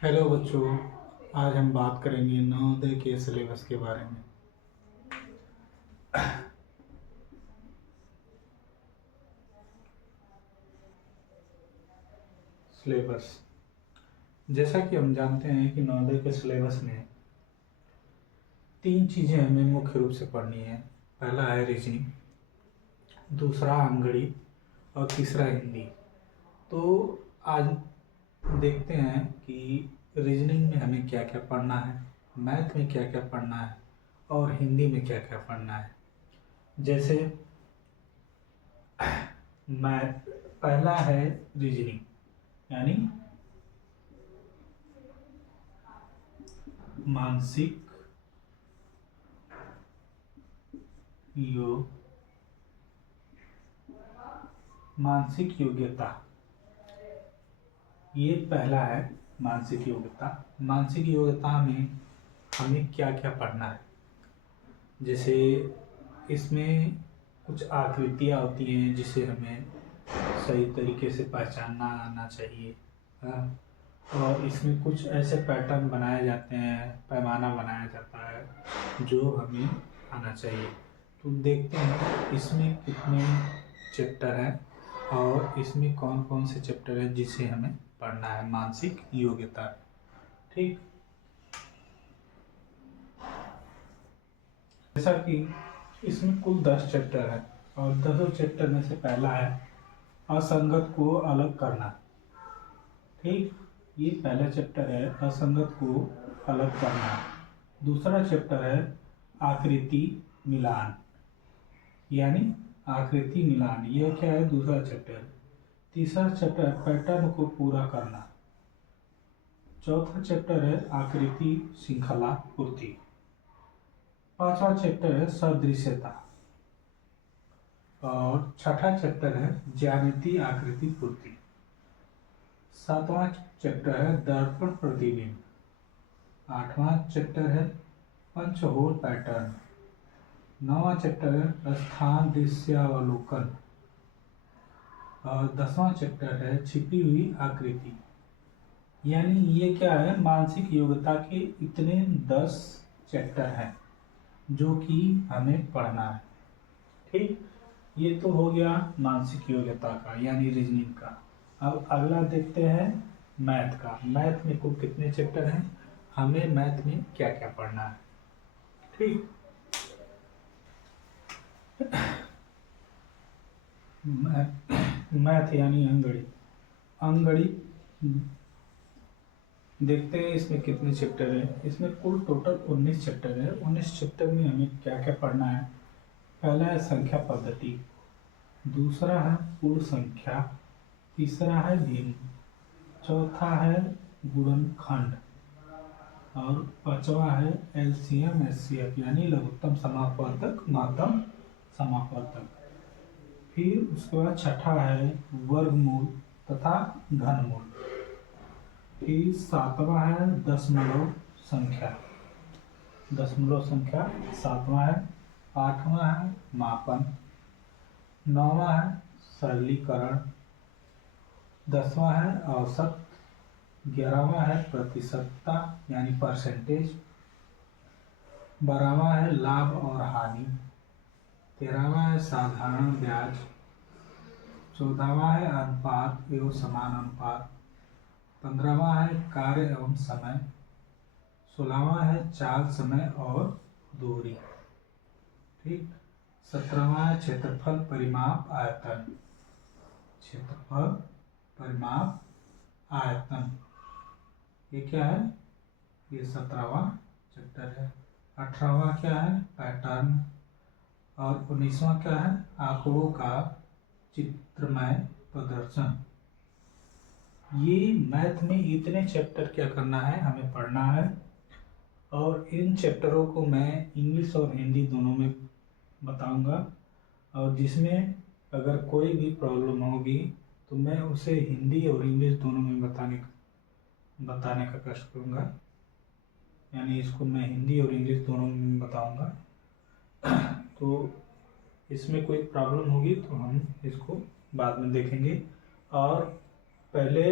Hello बच्चों। आज हम बात करेंगे नवोदय के सिलेबस के बारे में। सिलेबस, जैसा कि हम जानते हैं कि नवोदय के सिलेबस में तीन चीज़ें हमें मुख्य रूप से पढ़नी है। पहला है रीजनिंग, दूसरा अंग्रेजी और तीसरा हिंदी। तो आज देखते हैं कि रीजनिंग में हमें क्या क्या पढ़ना है, मैथ में क्या क्या पढ़ना है और हिंदी में क्या क्या पढ़ना है। जैसे मैथ, पहला है रीजनिंग यानी मानसिक योग मानसिक योग्यता। ये पहला है मानसिक योग्यता। मानसिक योग्यता में हमें क्या क्या पढ़ना है, जैसे इसमें कुछ आकृतियाँ होती हैं जिसे हमें सही तरीके से पहचानना आना चाहिए। हाँ, और इसमें कुछ ऐसे पैटर्न बनाए जाते हैं, पैमाना बनाया जाता है जो हमें आना चाहिए। तो देखते हैं इसमें कितने चैप्टर हैं और इसमें कौन कौन से चैप्टर हैं जिसे हमें पढ़ना है। मानसिक योग्यता, ठीक। जैसा कि इसमें कुल 10 चैप्टर है और 10 चैप्टर में से पहला है असंगत को अलग करना, ठीक। ये पहला चैप्टर है असंगत को अलग करना। दूसरा चैप्टर है आकृति मिलान, यानी आकृति मिलान, यह क्या है, दूसरा चैप्टर। तीसरा चैप्टर है पैटर्न को पूरा करना। चौथा चैप्टर है आकृति श्रृंखला पूर्ति। पांचवा चैप्टर है सदृश्यता और छठा चैप्टर है ज्यामिति आकृति पूर्ति। सातवां चैप्टर है दर्पण प्रतिबिंब। आठवां चैप्टर है पंचहोल पैटर्न। नौवां चैप्टर है स्थान दृश्यावलोकन और 10वां चैप्टर है छिपी हुई आकृति। यानी ये क्या है, मानसिक योग्यता के इतने 10 चैप्टर हैं जो कि हमें पढ़ना है, ठीक। ये तो हो गया मानसिक योग्यता का यानी रीजनिंग का। अब अगला देखते हैं मैथ का। मैथ में कुल कितने चैप्टर हैं, हमें मैथ में क्या क्या पढ़ना है, ठीक। मैथ यानी अंग्रेजी। अंग्रेजी देखते हैं इसमें कितने चैप्टर हैं। इसमें कुल टोटल 19 चैप्टर है। 19 चैप्टर में हमें क्या क्या पढ़ना है। पहला है संख्या पद्धति, दूसरा है पूर्ण संख्या, तीसरा है भिन्न, चौथा है गुणनखंड और पांचवा है एलसीएम एचसीएफ यानी लघुत्तम समापवर्तक महत्तम समापवर्तक। फिर उसके बाद छठा है वर्गमूल तथा घनमूल। फिर सातवां है दशमलव संख्या सातवां है। आठवां है मापन। नौवां है सरलीकरण। 10वां है औसत। 11वां है प्रतिशतता यानी परसेंटेज। 12वां है लाभ और हानि। 13वां है साधारण ब्याज। 14वां है अनुपात एवं समान अनुपात। 15वां है कार्य एवं समय। 16वां है चाल समय और दूरी, ठीक। 17वां है क्षेत्रफल परिमाप आयतन। क्षेत्रफल परिमाप आयतन, ये क्या है, ये 17वां चैप्टर है। 18वां क्या है, पैटर्न। और 19वां क्या है, आंकड़ों का चित्रमय प्रदर्शन। ये मैथ में इतने चैप्टर क्या करना है, हमें पढ़ना है। और इन चैप्टरों को मैं इंग्लिश और हिंदी दोनों में बताऊंगा और जिसमें अगर कोई भी प्रॉब्लम होगी तो मैं उसे हिंदी और इंग्लिश दोनों में बताने का कष्ट करूँगा। यानी इसको मैं हिंदी और इंग्लिश दोनों में बताऊंगा। तो इसमें कोई प्रॉब्लम होगी तो हम इसको बाद में देखेंगे। और पहले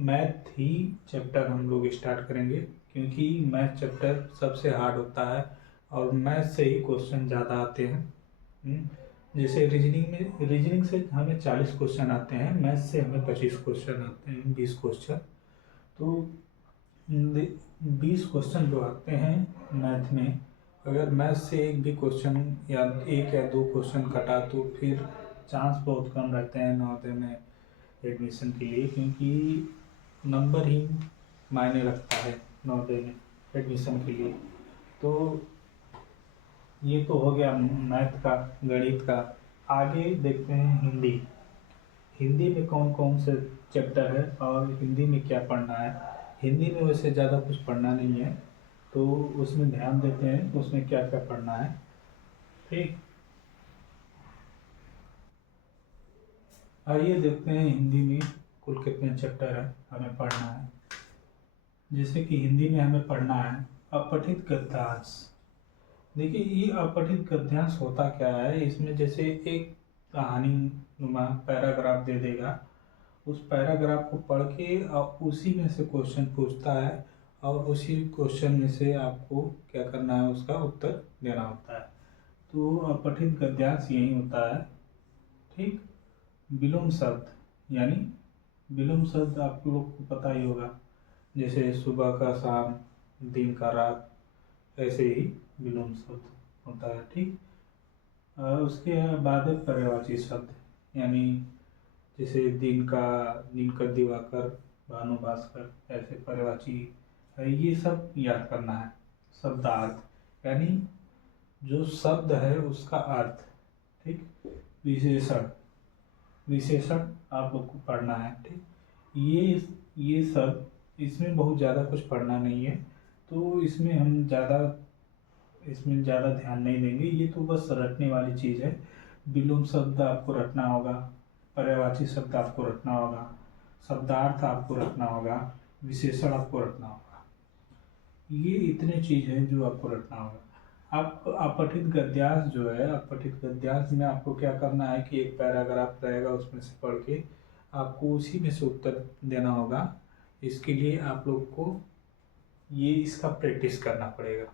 मैथ ही चैप्टर हम लोग स्टार्ट करेंगे, क्योंकि मैथ चैप्टर सबसे हार्ड होता है और मैथ से ही क्वेश्चन ज़्यादा आते हैं। जैसे रीजनिंग से हमें 40 क्वेश्चन आते हैं, मैथ से हमें 25 क्वेश्चन आते हैं, 20 क्वेश्चन। तो 20 क्वेश्चन जो आते हैं मैथ में, अगर मैथ से एक भी क्वेश्चन या एक या दो क्वेश्चन कटा तो फिर चांस बहुत कम रहते हैं नवोदय में एडमिशन के लिए, क्योंकि नंबर ही मायने रखता है नवोदय में एडमिशन के लिए। तो ये तो हो गया मैथ का, गणित का। आगे देखते हैं हिंदी। हिंदी में कौन कौन से चैप्टर है और हिंदी में क्या पढ़ना है। हिंदी में वैसे ज़्यादा कुछ पढ़ना नहीं है, तो उसमें ध्यान देते हैं तो उसमें क्या क्या पढ़ना है। ठीक, आइए देखते हैं हिंदी में कुल कितने चैप्टर है हमें पढ़ना है। जैसे कि हिंदी में हमें पढ़ना है अपठित गद्यांश। देखिए, ये अपठित गद्यांश होता क्या है, इसमें जैसे एक कहानी नुमा पैराग्राफ दे देगा, उस पैराग्राफ को पढ़ के और उसी में से क्वेश्चन पूछता है और उसी क्वेश्चन में से आपको क्या करना है, उसका उत्तर देना होता है। तो अपठित गद्यांश यही होता है। ठीक, विलोम शब्द, यानी विलोम शब्द आप लोग को पता ही होगा, जैसे सुबह का शाम, दिन का रात, ऐसे ही विलोम शब्द होता है। ठीक, उसके बाद है पर्यायवाची शब्द, यानी जैसे दिन का दिवाकर, भानु भास्कर, ऐसे पर्यायवाची है। ये सब याद करना है। शब्दार्थ, यानी जो शब्द है उसका अर्थ। ठीक, विशेषण, विशेषण आप लोग को पढ़ना है। ठीक, ये सब, इसमें बहुत ज़्यादा कुछ पढ़ना नहीं है, तो इसमें ज़्यादा ध्यान नहीं देंगे। ये तो बस रटने वाली चीज़ है। विलोम शब्द आपको रटना होगा, पर्यायवाची शब्द आपको रटना होगा, शब्दार्थ आपको रटना होगा, विशेषण आपको रटना होगा। ये इतने चीज़ हैं जो आपको रटना होगा। आप अपठित गद्यांश जो है, अपठित गद्यांश में आपको क्या करना है कि एक पैराग्राफ रहेगा, उसमें से पढ़ के आपको उसी में से उत्तर देना होगा। इसके लिए आप लोग को इसका प्रैक्टिस करना पड़ेगा।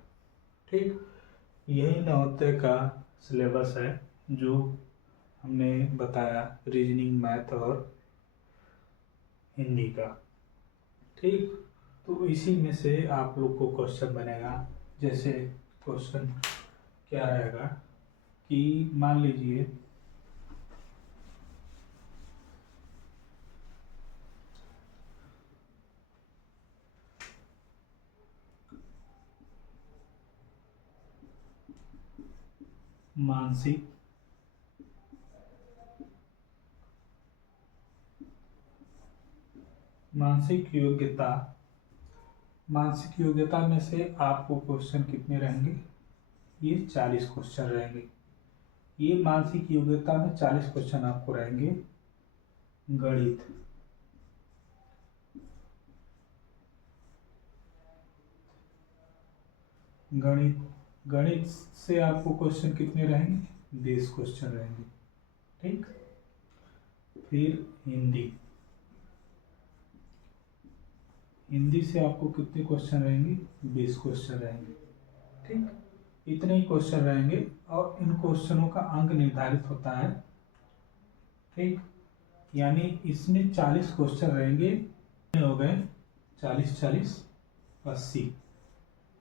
ठीक, यही नवोदय का सिलेबस है जो हमने बताया, रीजनिंग, मैथ और हिंदी का। ठीक, तो इसी में से आप लोग को क्वेश्चन बनेगा। जैसे क्वेश्चन क्या रहेगा कि मान लीजिए मानसिक योग्यता, मानसिक योग्यता में से आपको क्वेश्चन कितने रहेंगे, ये 40 क्वेश्चन रहेंगे। ये मानसिक योग्यता में 40 क्वेश्चन आपको रहेंगे। गणित, गणित से आपको क्वेश्चन कितने रहेंगे, 20 क्वेश्चन रहेंगे। ठीक, फिर हिंदी से आपको कितने क्वेश्चन रहेंगे, 20 क्वेश्चन रहेंगे। ठीक, इतने ही क्वेश्चन रहेंगे और इन क्वेश्चनों का अंक निर्धारित होता है। ठीक, यानी इसमें 40 क्वेश्चन रहेंगे, हो गए 40 40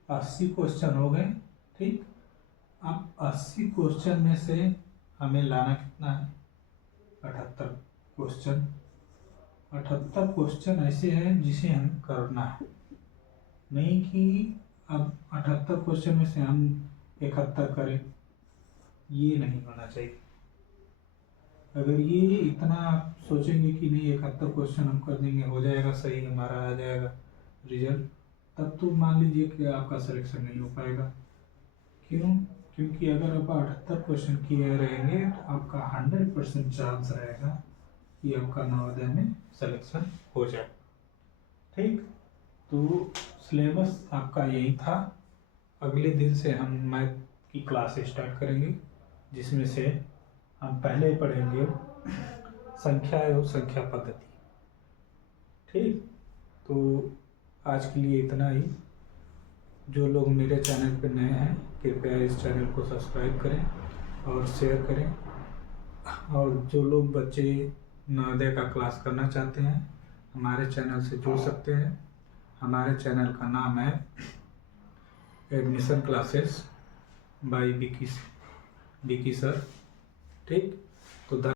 80 क्वेश्चन हो गए। ठीक, अब 80 क्वेश्चन में से हमें लाना कितना है, 78 क्वेश्चन। 78 क्वेश्चन ऐसे हैं जिसे हम करना है, नहीं कि अब 78 क्वेश्चन में से हम 71 करें, ये नहीं होना चाहिए। अगर ये इतना आप सोचेंगे कि नहीं 71 क्वेश्चन हम कर देंगे, हो जाएगा सही, हमारा आ जाएगा रिजल्ट, तब तो मान लीजिए कि आपका सिलेक्शन नहीं हो पाएगा। क्यों? क्योंकि अगर आप 78 क्वेश्चन किए रहेंगे तो आपका 100% चांस रहेगा कि आपका नवोदय में सिलेक्शन हो जाए। ठीक, तो सिलेबस आपका यही था। अगले दिन से हम मैथ की क्लास स्टार्ट करेंगे, जिसमें से हम पहले पढ़ेंगे संख्या एवं संख्या पद्धति। ठीक, तो आज के लिए इतना ही। जो लोग मेरे चैनल पर नए हैं कृपया इस चैनल को सब्सक्राइब करें और शेयर करें। और जो लोग बच्चे नवोदय का क्लास करना चाहते हैं हमारे चैनल से जुड़ सकते हैं। हमारे चैनल का नाम है admission classes bye Vicky sir. ठीक, तो